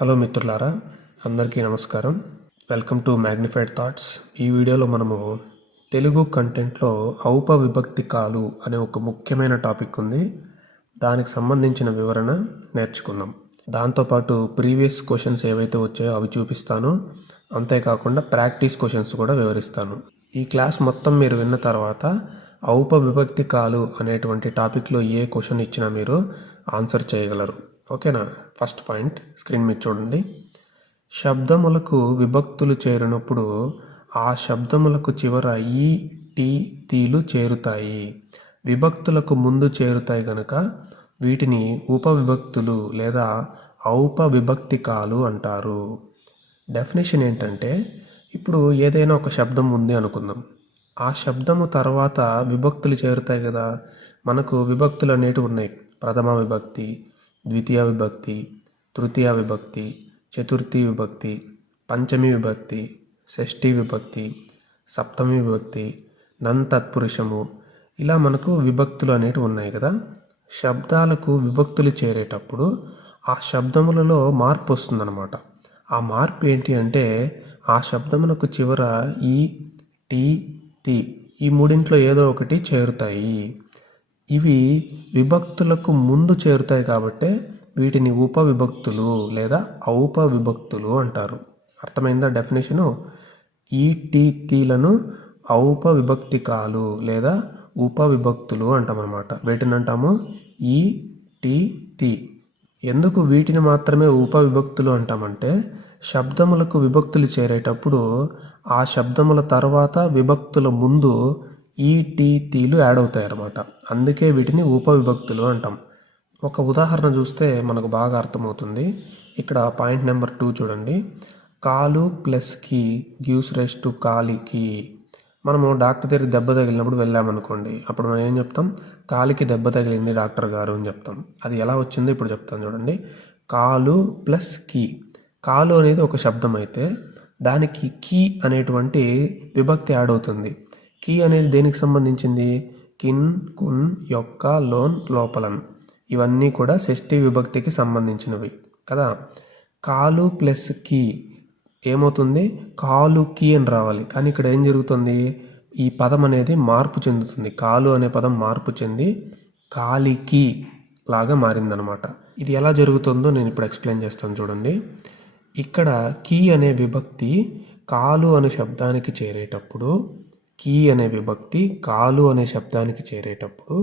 Hello మిత్రులారా, అందరికీ నమస్కారం. Welcome to magnified thoughts. ఈ వీడియోలో మనము తెలుగు కంటెంట్లో ఔపవిభక్తికాలు అనే ఒక ముఖ్యమైన టాపిక్ ఉంది. దానికి సంబంధించిన వివరణ నేర్చుకుందాం. దాంతోపాటు ప్రీవియస్ క్వశ్చన్స్ ఏవైతే వచ్చాయో అవి చూపిస్తాను. అంతేకాకుండా ప్రాక్టీస్ క్వశ్చన్స్ కూడా వివరిస్తాను. ఈ క్లాస్ మొత్తం మీరు విన్న తర్వాత ఔపవిభక్తికాలు అనేటువంటి టాపిక్లో ఏ క్వశ్చన్ ఇచ్చినా మీరు ఆన్సర్ చేయగలరు. ఓకేనా? ఫస్ట్ పాయింట్ స్క్రీన్ మీద చూడండి. శబ్దములకు విభక్తులు చేరినప్పుడు ఆ శబ్దములకు చివర ఈ టీ తీలు చేరుతాయి. విభక్తులకు ముందు చేరుతాయి కనుక వీటిని ఉపవిభక్తులు లేదా ఔపవిభక్తికాలు అంటారు. డెఫినేషన్ ఏంటంటే, ఇప్పుడు ఏదైనా ఒక శబ్దం ఉంది అనుకుందాం. ఆ శబ్దము తర్వాత విభక్తులు చేరుతాయి కదా. మనకు విభక్తులు అనేటివి ఉన్నాయి. ప్రథమ విభక్తి, ద్వితీయ విభక్తి, తృతీయ విభక్తి, చతుర్థి విభక్తి, పంచమి విభక్తి, షష్ఠి విభక్తి, సప్తమి విభక్తి, నంతత్పురుషము, ఇలా మనకు విభక్తులు అనేటివి ఉన్నాయి కదా. శబ్దాలకు విభక్తులు చేరేటప్పుడు ఆ శబ్దములలో మార్పు వస్తుందన్నమాట. ఆ మార్పు ఏంటి అంటే, ఆ శబ్దములకు చివర ఈ టీ తి ఈ మూడింట్లో ఏదో ఒకటి చేరుతాయి. ఇవి విభక్తులకు ముందు చేరుతాయి కాబట్టి వీటిని ఉపవిభక్తులు లేదా ఔపవిభక్తులు అంటారు. అర్థమైందా డెఫినేషను? ఈ టీ తీలను ఔపవిభక్తికాలు లేదా ఉపవిభక్తులు అంటామన్నమాట. వీటిని అంటాము ఈ టీ తి. ఎందుకు వీటిని మాత్రమే ఉపవిభక్తులు అంటామంటే, శబ్దములకు విభక్తులు చేరేటప్పుడు ఆ శబ్దముల తర్వాత విభక్తుల ముందు ఈ టీ తీలు యాడ్ అవుతాయి అన్నమాట. అందుకే వీటిని ఉపవిభక్తులు అంటాం. ఒక ఉదాహరణ చూస్తే మనకు బాగా అర్థమవుతుంది. ఇక్కడ పాయింట్ నెంబర్ 2 చూడండి. కాలు ప్లస్ కి గివ్స్ రైజ్ టు కాలికి. మనము డాక్టర్ దగ్గరికి దెబ్బ తగిలినప్పుడు వెళ్ళామనుకోండి, అప్పుడు మనం ఏం చెప్తాం? కాలికి దెబ్బ తగిలింది డాక్టర్ గారు అని చెప్తాం. అది ఎలా వచ్చిందో ఇప్పుడు చెప్తాను చూడండి. కాలు ప్లస్ కి. కాలు అనేది ఒక శబ్దం అయితే దానికి కీ అనేటువంటి విభక్తి యాడ్ అవుతుంది. కీ అనేది దేనికి సంబంధించింది? కిన్, కున్, యొక్క, లోన్, లోపలన్, ఇవన్నీ కూడా షష్ఠి విభక్తికి సంబంధించినవి కదా. కాలు ప్లస్ కీ ఏమవుతుంది? కాలు కీ అని రావాలి. కానీ ఇక్కడ ఏం జరుగుతుంది? ఈ పదం అనేది మార్పు చెందుతుంది. కాలు అనే పదం మార్పు చెంది కాలికి లాగా మారిందనమాట. ఇది ఎలా జరుగుతుందో నేను ఇప్పుడు ఎక్స్ప్లెయిన్ చేస్తాను చూడండి. ఇక్కడ కీ అనే విభక్తి కాలు అనే శబ్దానికి చేరేటప్పుడు, కీ అనే విభక్తి కాలు అనే శబ్దానికి చేరేటప్పుడు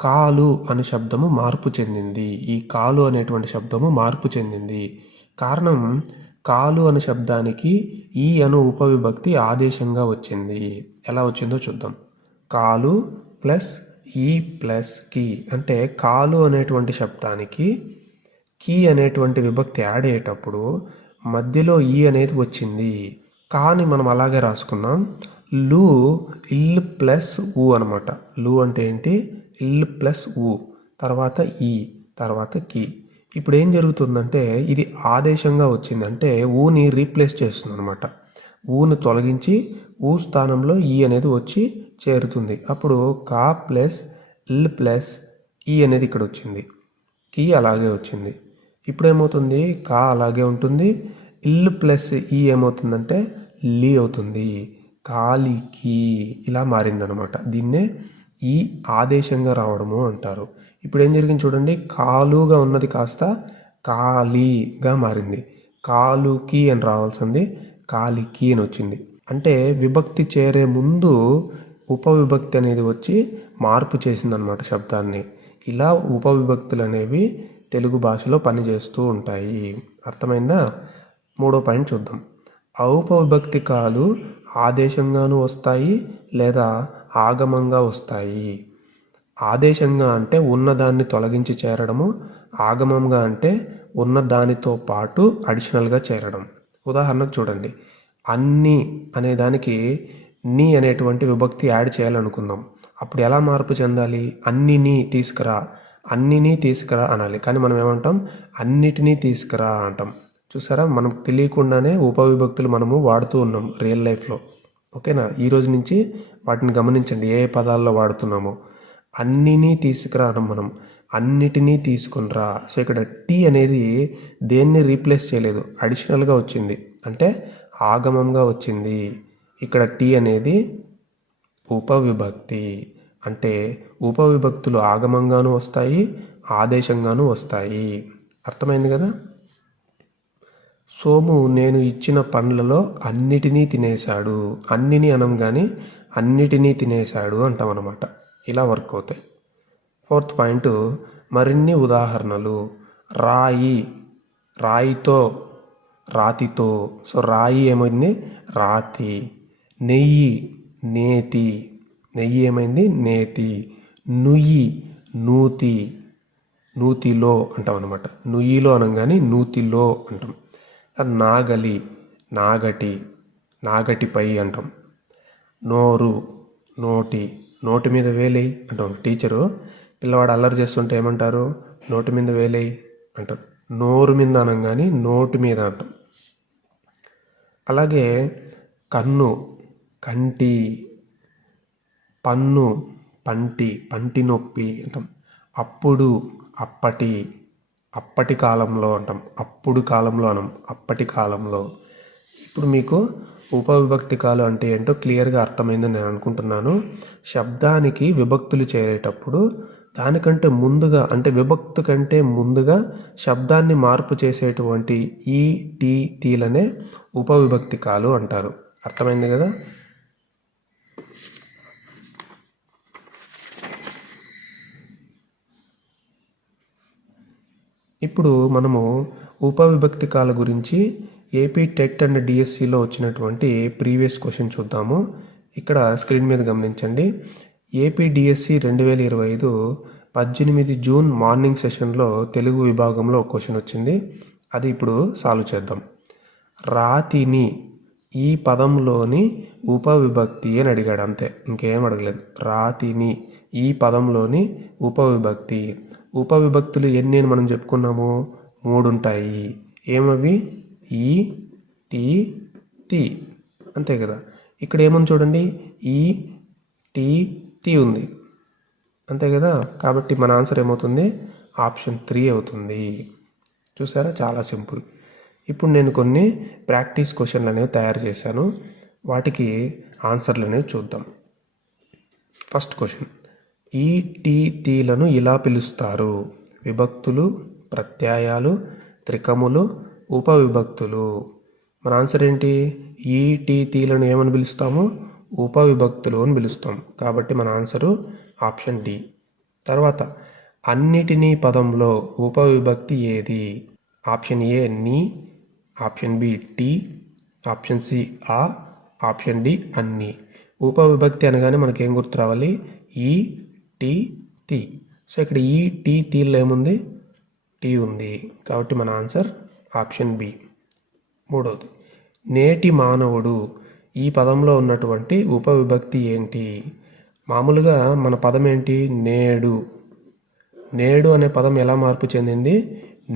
కాలు అనే శబ్దము మార్పు చెందింది. ఈ కాలు అనేటువంటి శబ్దము మార్పు చెందింది. కారణం, కాలు అనే శబ్దానికి ఈ అను ఉపవిభక్తి ఆదేశంగా వచ్చింది. ఎలా వచ్చిందో చూద్దాం. కాలు ప్లస్ ఈ ప్లస్ కీ అంటే కాలు అనేటువంటి శబ్దానికి కీ అనేటువంటి విభక్తి యాడ్ అయ్యేటప్పుడు మధ్యలో ఈ అనేది వచ్చింది. కానీ మనం అలాగే రాసుకుందాం. లు ఇల్ ప్లస్ ఊ అనమాట. లు అంటే ఏంటి? ఇల్ ప్లస్ ఊ, తర్వాత ఈ, తర్వాత కీ. ఇప్పుడు ఏం జరుగుతుందంటే, ఇది ఆదేశంగా వచ్చింది అంటే ఊని రీప్లేస్ చేస్తుంది అనమాట. ఊని తొలగించి ఊ స్థానంలో ఈ అనేది వచ్చి చేరుతుంది. అప్పుడు కా ప్లస్ ఇల్ ప్లస్ ఈ అనేది ఇక్కడ వచ్చింది. కీ అలాగే వచ్చింది. ఇప్పుడు ఏమవుతుంది? కా అలాగే ఉంటుంది. ఇల్ ప్లస్ ఈ ఏమవుతుందంటే లీ అవుతుంది. కాలికి ఇలా మారిందనమాట. దీన్నే ఈ ఆదేశంగా రావడము అంటారు. ఇప్పుడు ఏం జరిగింది చూడండి. కాలుగా ఉన్నది కాస్త కాలిగా మారింది. కాలుకి అని రావాల్సింది కాలికి అని వచ్చింది. అంటే విభక్తి చేరే ముందు ఉపవిభక్తి అనేది వచ్చి మార్పు చేసిందనమాట శబ్దాన్ని. ఇలా ఉపవిభక్తులు అనేవి తెలుగు భాషలో పనిచేస్తూ ఉంటాయి. అర్థమైందా? 3వ పాయింట్ చూద్దాం. ఔపవిభక్తికాలు ఆదేశంగాను వస్తాయి లేదా ఆగమంగా వస్తాయి. ఆదేశంగా అంటే ఉన్నదాన్ని తొలగించి చేరడము, ఆగమంగా అంటే ఉన్నదానితో పాటు అడిషనల్గా చేరడం. ఉదాహరణకు చూడండి. అన్ని అనే దానికి నీ అనేటువంటి విభక్తి యాడ్ చేయాలనుకుందాం. అప్పుడు ఎలా మార్పు చెందాలి? అన్నిని తీసుకురా, అన్నిని తీసుకురా అనాలి. కానీ మనం ఏమంటాం? అన్నిటినీ తీసుకురా అంటాం. చూసారా, మనకు తెలియకుండానే ఉపవిభక్తులు మనము వాడుతూ ఉన్నాం రియల్ లైఫ్లో. ఓకేనా? ఈరోజు నుంచి వాటిని గమనించండి, ఏ పదాల్లో వాడుతున్నామో. అన్నిని తీసుకురావడం మనం అన్నిటినీ తీసుకునిరా. సో ఇక్కడ టీ అనేది దేన్ని రీప్లేస్ చేయలేదు, అడిషనల్గా వచ్చింది, అంటే ఆగమంగా వచ్చింది. ఇక్కడ టీ అనేది ఉపవిభక్తి, అంటే ఉపవిభక్తులు ఆగమంగాను వస్తాయి, ఆదేశంగాను వస్తాయి. అర్థమైంది కదా. సోము నేను ఇచ్చిన పండ్లలో అన్నిటినీ తినేశాడు. అన్నిని అనం కానీ అన్నిటినీ తినేశాడు అంటాం అన్నమాట. ఇలా వర్క్ అవుతాయి. 4th పాయింట్, మరిన్ని ఉదాహరణలు. రాయి, రాయితో, రాతితో. సో రాయి ఏమైంది, రాతి. నెయ్యి, నేతి. నెయ్యి ఏమైంది, నేతి. నుయ్యి, నూతి. నూతిలో అంటాం అనమాట. నుయ్యిలో అనగానే నూతిలో అంటాం. నాగలి, నాగటి, నాగటిపై అంటాం. నోరు, నోటి, నోటి మీద వేలేయి అంటాం. టీచరు పిల్లవాడు అల్లరి చేస్తుంటే ఏమంటారు, నోటి మీద వేలేయి అంటారు. నోరు మీద అనగానే నోటి మీద అంటాం. అలాగే కన్ను, కంటి. పన్ను, పంటి, పంటి నొప్పి అంటాం. అప్పుడు, అప్పటి, అప్పటి కాలంలో అంటాం. అప్పుడు కాలంలో అనం, అప్పటి కాలంలో. ఇప్పుడు మీకు ఉపవిభక్తికాలు అంటే ఏంటో క్లియర్గా అర్థమైందని నేను అనుకుంటున్నాను. శబ్దానికి విభక్తులు చేరేటప్పుడు దానికంటే ముందుగా, అంటే విభక్తి కంటే ముందుగా శబ్దాన్ని మార్పు చేసేటువంటి ఈ టీ తీలనే ఉపవిభక్తికాలు అంటారు. అర్థమైంది కదా. ఇప్పుడు మనము ఉపవిభక్తికాల గురించి ఏపీ టెట్ అండ్ డిఎస్సిలో వచ్చినటువంటి ప్రీవియస్ క్వశ్చన్ చూద్దాము. ఇక్కడ స్క్రీన్ మీద గమనించండి. ఏపీ డిఎస్సి 2025 18 జూన్ మార్నింగ్ సెషన్లో తెలుగు విభాగంలో ఒక క్వశ్చన్ వచ్చింది. అది ఇప్పుడు సాల్వ్ చేద్దాం. రాతిని ఈ పదంలోని ఉపవిభక్తి అని అడిగాడు, అంతే, ఇంకేం అడగలేదు. రాతిని ఈ పదంలోని ఉపవిభక్తి. ఉపవిభక్తులు ఎన్ని అని మనం చెప్పుకున్నాము, 3 ఉంటాయి. ఏమవి, ఈ, టీ, తి, అంతే కదా. ఇక్కడ ఏమని చూడండి, ఈ, టీ, తి ఉంది, అంతే కదా. కాబట్టి మన ఆన్సర్ ఏమవుతుంది, ఆప్షన్ 3 అవుతుంది. చూసారా, చాలా సింపుల్. ఇప్పుడు నేను కొన్ని ప్రాక్టీస్ క్వశ్చన్లు అనేవి తయారు చేశాను. వాటికి ఆన్సర్లు అనేవి చూద్దాం. ఫస్ట్ క్వశ్చన్, ఈ టీ తీలను ఇలా పిలుస్తారు. విభక్తులు, ప్రత్యయాలు, త్రికములు, ఉపవిభక్తులు. మన ఆన్సర్ ఏంటి, ఈ టీ తీలను ఏమని పిలుస్తాము, ఉపవిభక్తులు అని పిలుస్తాం. కాబట్టి మన ఆన్సరు ఆప్షన్ డి. తర్వాత, అన్నిటినీ పదంలో ఉపవిభక్తి ఏది. ఆప్షన్ ఏ నీ, ఆప్షన్ బి టీ, ఆప్షన్ సి ఆ, ఆప్షన్ డి అన్ని. ఉపవిభక్తి అనగానే మనకేం గుర్తు రావాలి, ఈ, టీ, తి. సో ఇక్కడ ఈ టీ తీలో ఏముంది, టీ ఉంది. కాబట్టి మన ఆన్సర్ ఆప్షన్ బి. మూడవది, నేటి మానవుడు ఈ పదంలో ఉన్నటువంటి ఉపవిభక్తి ఏంటి. మామూలుగా మన పదం ఏంటి, నేడు. నేడు అనే పదం ఎలా మార్పు చెందింది,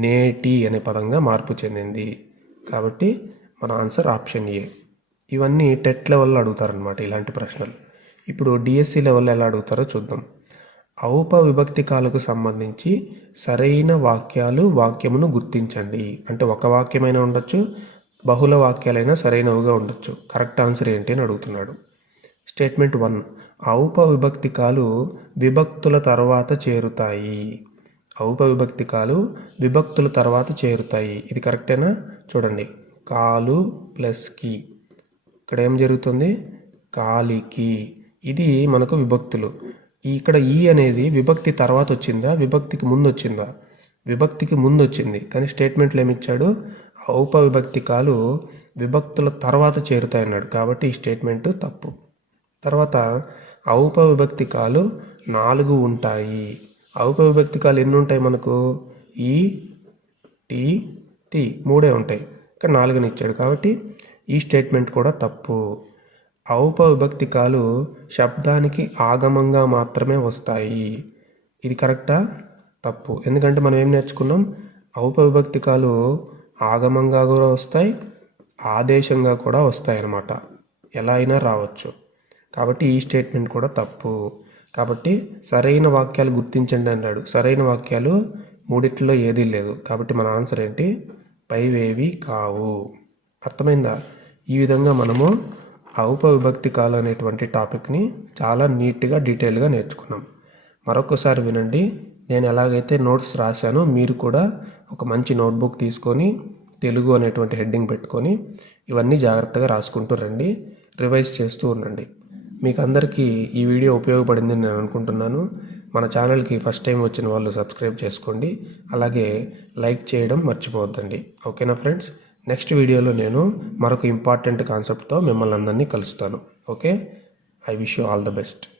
నేటి అనే పదంగా మార్పు చెందింది. కాబట్టి మన ఆన్సర్ ఆప్షన్ ఏ. ఇవన్నీ టెట్ లెవెల్లో అడుగుతారనమాట ఇలాంటి ప్రశ్నలు. ఇప్పుడు డిఎస్సి లెవెల్లో ఎలా అడుగుతారో చూద్దాం. ఔపవిభక్తికాలకు సంబంధించి సరైన వాక్యమును గుర్తించండి. అంటే ఒక వాక్యమైనా ఉండొచ్చు, బహుళ వాక్యాలైనా సరైనవిగా ఉండొచ్చు. కరెక్ట్ ఆన్సర్ ఏంటి అని అడుగుతున్నాడు. స్టేట్మెంట్ 1, ఔపవిభక్తికాలు విభక్తుల తర్వాత చేరుతాయి. ఔపవిభక్తికాలు విభక్తుల తర్వాత చేరుతాయి. ఇది కరెక్టేనా. చూడండి, కాలు ప్లస్ కి, ఇక్కడ ఏం జరుగుతుంది, కాలికి. ఇది మనకు విభక్తులు. ఇక్కడ ఈ అనేది విభక్తి తర్వాత వచ్చిందా, విభక్తికి ముందు వచ్చిందా, విభక్తికి ముందు వచ్చింది. కానీ స్టేట్మెంట్లో ఏమిచ్చాడు, ఔపవిభక్తికాలు విభక్తుల తర్వాత చేరుతాయి అన్నాడు. కాబట్టి ఈ స్టేట్మెంటు తప్పు. తర్వాత, ఔపవిభక్తికాలు 4 ఉంటాయి. ఔపవిభక్తికాలు ఎన్ని ఉంటాయి మనకు, ఈ, టీ, తి, 3 ఉంటాయి. ఇక్కడ 4 ఇచ్చాడు. కాబట్టి ఈ స్టేట్మెంట్ కూడా తప్పు. ఔపవిభక్తికాలు శబ్దానికి ఆగమంగా మాత్రమే వస్తాయి. ఇది కరెక్టా, తప్పు. ఎందుకంటే మనం ఏం నేర్చుకున్నాం, ఔపవిభక్తికాలు ఆగమంగా కూడా వస్తాయి, ఆదేశంగా కూడా వస్తాయి అన్నమాట. ఎలా అయినా రావచ్చు. కాబట్టి ఈ స్టేట్మెంట్ కూడా తప్పు. కాబట్టి సరైన వాక్యాలు గుర్తించండి అన్నాడు. సరైన వాక్యాలు మూడిట్లో ఏదీ లేదు. కాబట్టి మన ఆన్సర్ ఏంటి? పైవేవి కావు. అర్థమైందా? ఈ విధంగా మనము ఔపవిభక్తి కాలు అనేటువంటి టాపిక్ని చాలా నీట్గా డీటెయిల్గా నేర్చుకున్నాం. మరొకసారి వినండి. నేను ఎలాగైతే నోట్స్ రాశానో మీరు కూడా ఒక మంచి నోట్బుక్ తీసుకొని తెలుగు అనేటువంటి హెడ్డింగ్ పెట్టుకొని ఇవన్నీ జాగ్రత్తగా రాసుకుంటూ రండి. రివైజ్ చేస్తూ ఉండండి. మీకు అందరికీ ఈ వీడియో ఉపయోగపడిందని నేను అనుకుంటున్నాను. మన ఛానల్కి ఫస్ట్ టైం వచ్చిన వాళ్ళు సబ్స్క్రైబ్ చేసుకోండి. అలాగే లైక్ చేయడం మర్చిపోవద్దండి. ఓకేనా ఫ్రెండ్స్? నెక్స్ట్ వీడియోలో నేను మరొక ఇంపార్టెంట్ కాన్సెప్ట్తో మిమ్మల్ని అందరినీ కలుస్తాను. Okay, I wish you all the best.